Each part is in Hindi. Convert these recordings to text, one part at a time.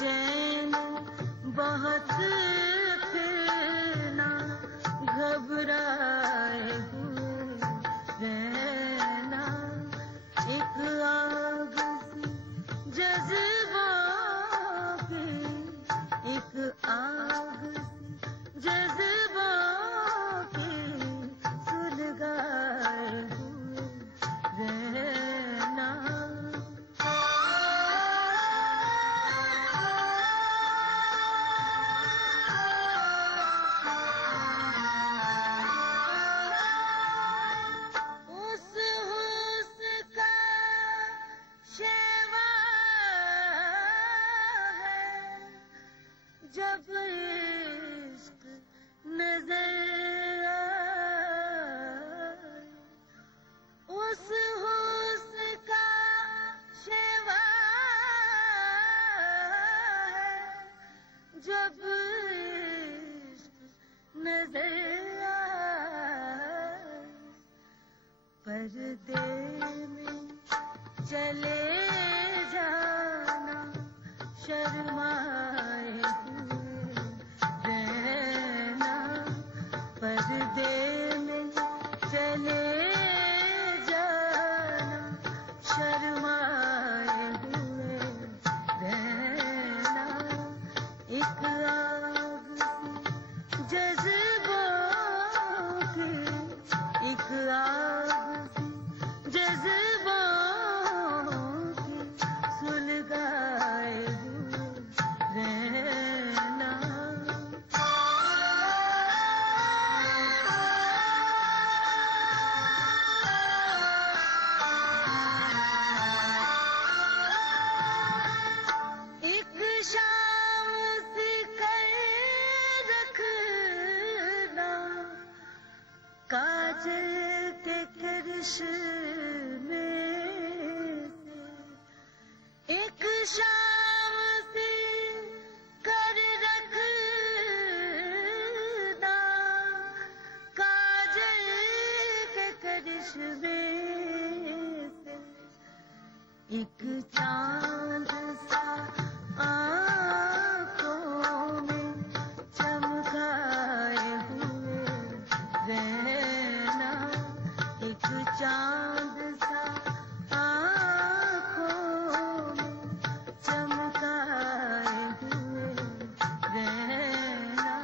बेचैन बहुत फिरना, घबराए हुए रहना, एक आग सी जज्बों की, एक आग सी जज्बों की, सुलगाए हुए रहना। जब इश्क नजर आए, उस हुस्न का शेवा है, जब इश्क नजर आए, पर्दे में चले जाना, शर्माए पर्दे में चले जाना, शर्माए हुए रहना, एक आग सी जज्बों की, एक आग सी जज्बों की, सुलगाए हुए रहना। शाम सी कर रखना, काजल के करिश्मे से, एक शाम सी कर रखना, काजल के करिश्मे से, एक चांद सा आँखों में चमकाए हुए रहना, एक चांद सा आँखों में चमकाए हुए रहना,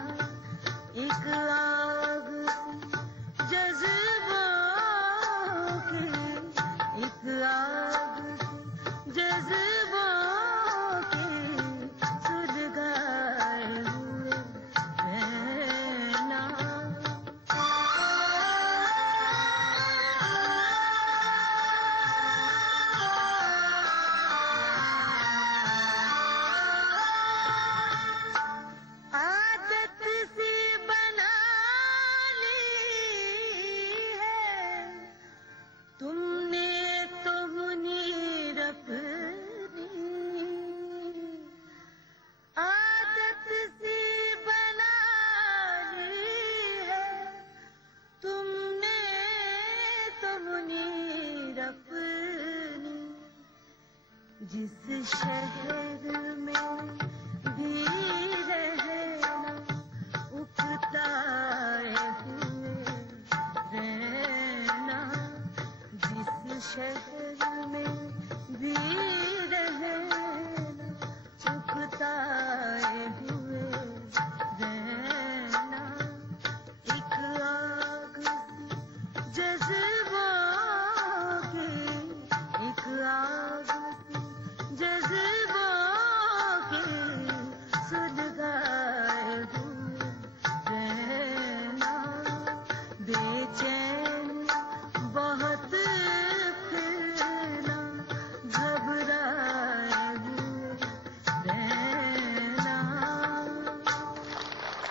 एक आग सी जज्बों की, एक आग सी जज्बों की, सुलगाए हुए रहना। आदत सी बना ली है तुमने तो मुनीर अपनी, आदत सी बना ली है तुमने तो मुनीर अपनी, जिस शहर में भी रहना, उकताए हुए रहना, जिस शहर में भी रहना, उकताए हुए रहना, एक आग सी जज्बों की, एक आग सी जज्बों की, सुलगाए हुए रहना, बेचैन